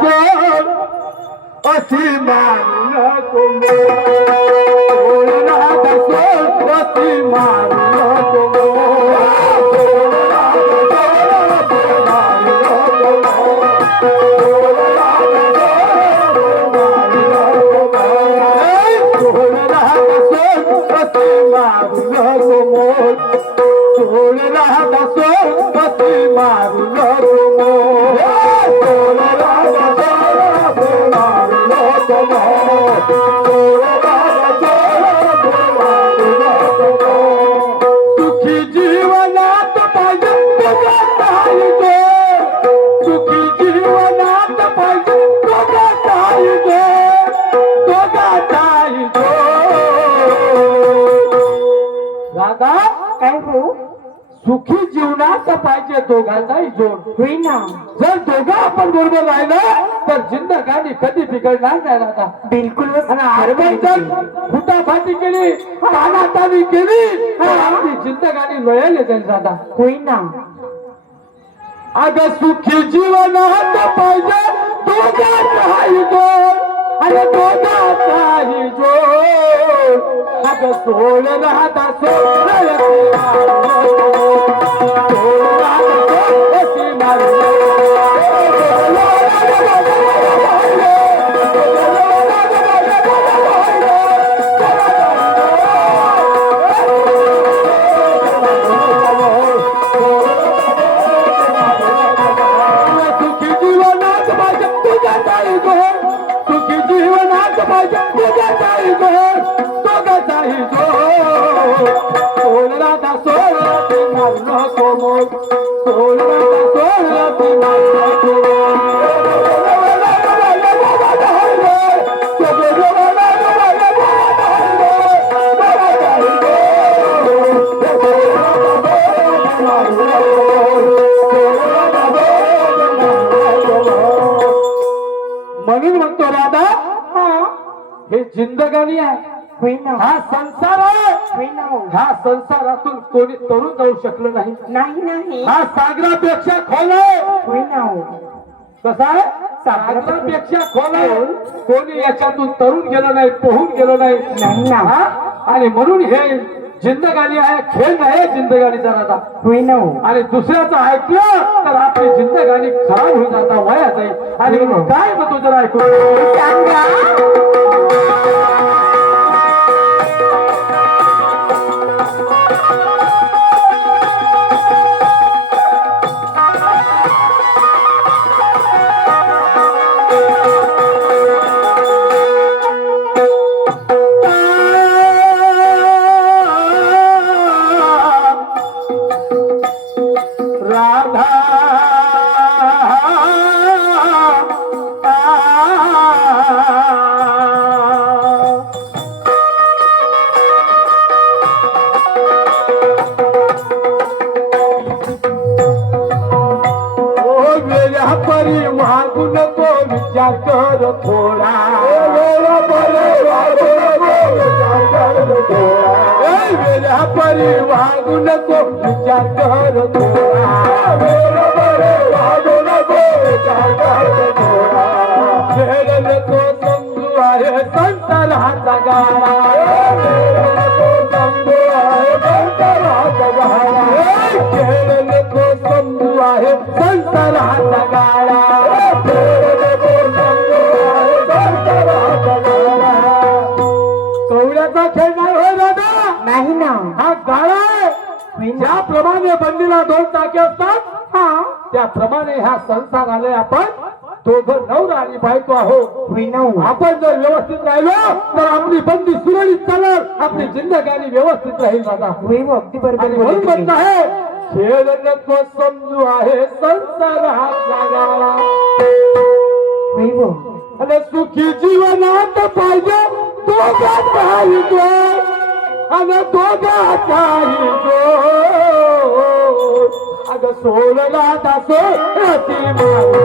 सोड अशी मारू नको सोड राधा सोड अशी मारू नको सोड राधा सोड अशी मारू नको सोड राधा सोड मारू नको सुखी जीवनात पाहिजे तुझा ताई गो सुखी जीवनात पाहिजे तुझा ताई गो तुझा ताई गो राधा काय हो सुखी जीवनात पाहिजे दोघांचाही जोड होईना जर दोघं आपण बरोबर राहिलं तर जिंदगानी कधी बिघडणार नाही राधा बिलकुल आणि आपण जर फुटाफाटी केली तानातानी केली तर आपली जिंदगानी लोळायला जाईल राधा होईना अगं सुखी जीवनात पाहिजे दोघांचाही जोड आणि दोघांचाही जोड अगं सोड राधा सोड सुखी जीवनात पाहिजे तुझ्याचाही जोड सुखी जीवनात पाहिजे तुझ्याचाही जोड दोघांचाही जोड सोड राधा सोड मारू नको मोड सोड राधा सोड मारू नको म्हणून म्हणतो राधा हे जिंदगानी आहे होईना हा संसार आहे होईना हो ह्या संसारातून कोणी तरुण जाऊ शकलं नाही नाही नाही हा सागरापेक्षा खोल आहे होईना हो कसा आहे सागरापेक्षा खोल आहे कोणी याच्यातून तरुण गेलं नाही पोहून गेलं नाही नाही ना हा? आणि म्हणून हे जिंदगानी आहे खेळ नाही जिंदगानीचा राधा होईना हो आणि दुसऱ्याचं ऐकलं तर आपली जिंदगानी खराब होऊन जाता वया जाईल आणि काय म्हणतो जरा ऐकू सांगा राधा वेळा परी वागू नको विचार कर थोडा वेळा परी वागू नको विचार कर थोडा खेळ नको समजू आहे संसाराचा गाडा खेळ नको समजू आहे संसाराचा गाडा कवड्याचा खेळ नाही होय दादा नाही ना हा गाळा आहे ज्याप्रमाणे बंदीला दोन टाके असतात त्याप्रमाणे ह्या संसाराने आपण दोघं नवरा आणि बायको आहोत होईना हो आपण जर व्यवस्थित राहिलो तर आपली बंदी सुरळीत चालल आपली जिंदगानी व्यवस्थित राहील दादा होई हो अगदी बरोबर आणि बोलले म्हणून तुम्ही. म्हणत आहे खेळ नको समजू आहे संसाराचा गाळा होई हो आणि सुखी जीवनात पाहिजे दोघांचाही जोड आणि दोघांचाही जोड अगं सोडला दासो रती मारू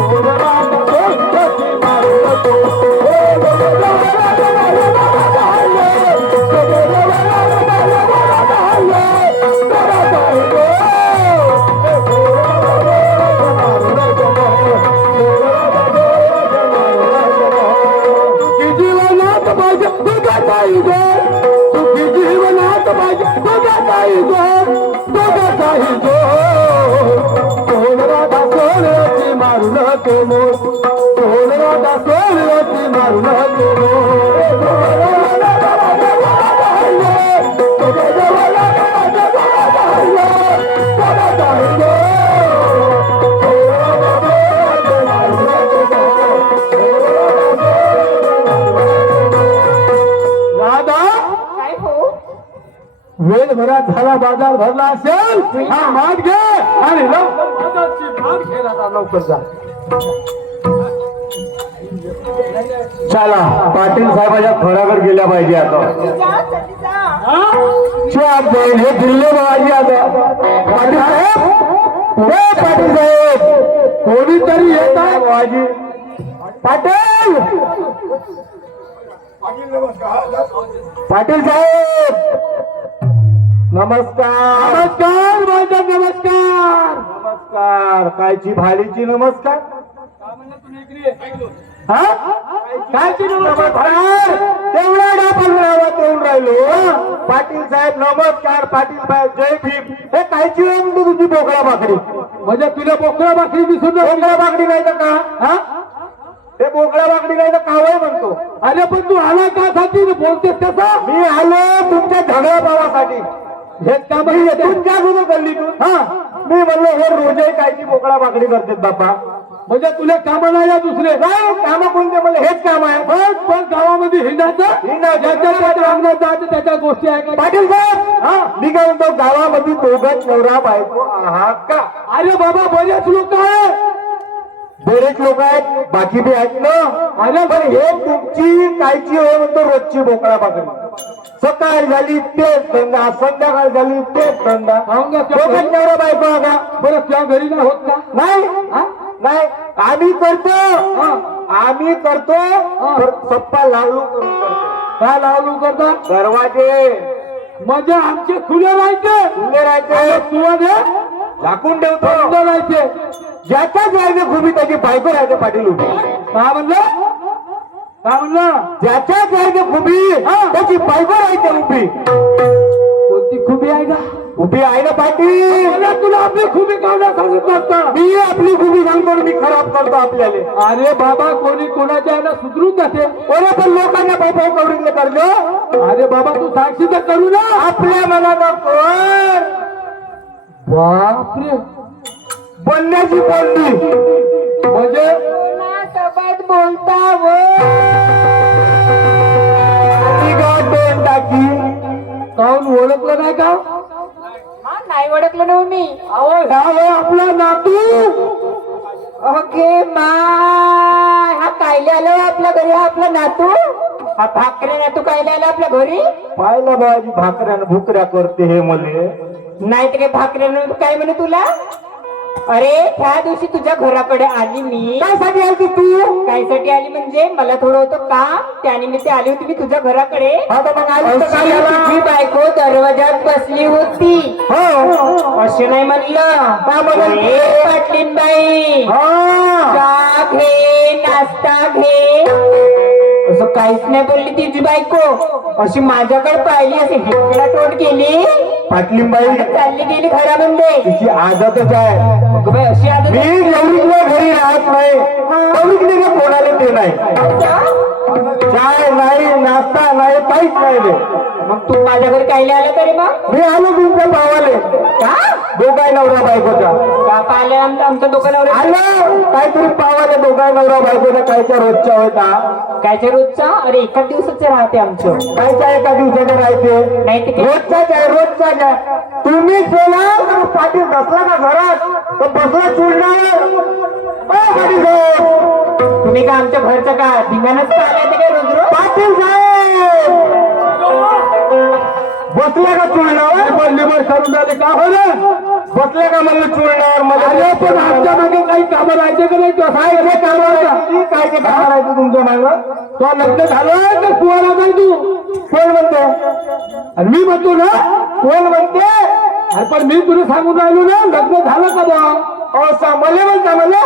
सोडला दासो रती मारू नको मोर सोडवादा सोडवाची मारू नको राधा काय हो वेळ भरात झाला बाजार भरला असेल हा माठ घे आणि लवकर बाजारची माठ घे राधा लवकर जा चला पाटील साहेबाच्या घराकडे गेल्या पाहिजे आता हे दिल्ले बाबाजी आता पाटील साहेब हे पाटील साहेब कोणीतरी येत आहे बाबाजी पाटील पाटील साहेब नमस्कार नमस्कार माझा नमस्कार नमस्कार कायची भाडीची नमस्कार हा काय ते नमस्कार तेवढा डापल राहावा येऊन राहिलो पाटील साहेब नमस्कार पाटील साहेब जय भीम हे कायची वेळ म्हणतो तुझी बोकळा भाकरी म्हणजे तुला बोकळा भाकरी दिसून बोकळा भाकरी नाही तर का हा ते बोकळा भाकरी नाही तर कावळ म्हणतो अरे पण तू आला का साठी बोलतेस कसा मी आलो तुमच्या झगडा पावासाठी हेच काम तुमच्या गुरु गल्लीतून हा मी म्हणलो हे रोजही कायची बोकळा भाकरी करतात बापा म्हणजे तुला काम नाही या दुसरे नाही काम कोणते मला हेच काम आहे बस पण गावामध्ये हिंडायचं ज्याच्या त्याच्या अंगणात जायचं त्याच्या गोष्टी ऐकायच्या पाटील साहेब हा मी काय म्हणतो गावामध्ये दोघं नवरा बायको आहात का अरे बाबा बरेच लोक आहे बरेच लोक आहेत बाकी बी आहेत ना अरे पण हे तुमची कायची हो म्हणतो रोजची बोकळा भाकरी सकाळ झाली तेच धंदा संध्याकाळ झाली तेच धंदा पाहून घ्या दोघं नवरा बायको का बरं तुझ्या घरी नाही होत का नाही हा? नाही आम्ही करतो हा. आम्ही करतो तर सप्पा लावलू करून करतो काय लावलू करता दरवाजे म्हणजे आमचे खुले राहायचे खुले राहायचे तुझे झाकून ठेवतो बंद राहायचे ज्याच्याच राहायचे खुबी त्याची बायको राहायचे पाटील उभी काय म्हणलं काय म्हणलं ज्याच्याच राहायचे खुबी त्याची बायको राहायचे उभी कोणती खुबी आहे का उभी आहे ना पाटील मला तुला आपली खुबी काढण्यास सांगितलं असतं मी आपली खुबी सांगतो मी खराब करतो आपल्याला अरे बाबा कोणी कोणाच्या याला सुधरून जाते कोणी पण लोकांना बाबा कवरीतले करलो अरे बाबा तू साक्षी तर करू ना आपल्या मनाला कोण बापरे बोलण्याची बोलली म्हणजे सोबत बोलता व दोन टाकी काहून ओळखलं नाही का नाही ओळखलं ना मी अहो ह्या वय आपला नातू ओके माय हा कायले आलो आपल्या घरी हा आपला नातू हा भाकरे नातू कायले आला आपल्या घरी पाहिलं बाबाजी भाकऱ्यानं भुकऱ्या करते हे मले नाही तर भाकरे काय म्हणे तुला अरे त्या दिवशी तुझ्या घराकडे आली मी कायसाठी आली तू कायसाठी आली म्हणजे मला थोडं होतं काम त्यानिमित्त आली होती मी तुझ्या घराकडे आता मग आली तर काय अशी झालं? तुझी बायको दरवाजात बसली होती हो असे नाही म्हणलं का म्हणलं? ए, पाटलीनबाई हा चहा घे नाश्ता घे असं काहीच नाही बोलली तिची बायको अशी माझ्याकडे पाहिली अशी हिकडा तोड केली पाटलीबाई चालली गेली घरामध्ये तिची आदतच आहे अगं बाई, अशी आदत मी गौरीतल्या घरी राहत नाही गौरीतले का कोणाला ते नाही चाय नाही नाश्ता नाही काहीच नाही रे मग तू माझ्या घरी कायले आला तरी मग मी आलो तुमच्या भावाले का दोघाय नवरा बायकोचा का पाहिले आमच्या दुकानावर आलं काहीतरी पावाले दोघाय नवरा बायकोचा कायच्या रोजच्या होता कायच्या रोजचा अरे एका दिवसाचे राहते आमचं कायच्या एका दिवसाचे राहते नाही ते रोजचाच आहे रोजचाच आहे तुम्ही बोला तर पाटील बसला का घरात तर बसला चुरणार पाटील साहेब तुम्ही का आमच्या घरचं का धिंगाणच पाहिलं काय रोज रोज पाटील साहेब बसल्या का चुरणार निवड करून झाले का हो रे बसल्या का मला चुरणार मला अरे पण आमच्या मागे काही कामं राहायचे का नाही काय हे काम आहे? काय ते काम करायचं तुमच्या मागं तो लग्न झालं तर कुवारा नाही तू कोण म्हणते आणि मी म्हणतो ना कोण म्हणते अरे पण मी तुला सांगून राहिलो ना लग्न झालं का बा असा मला म्हणता मला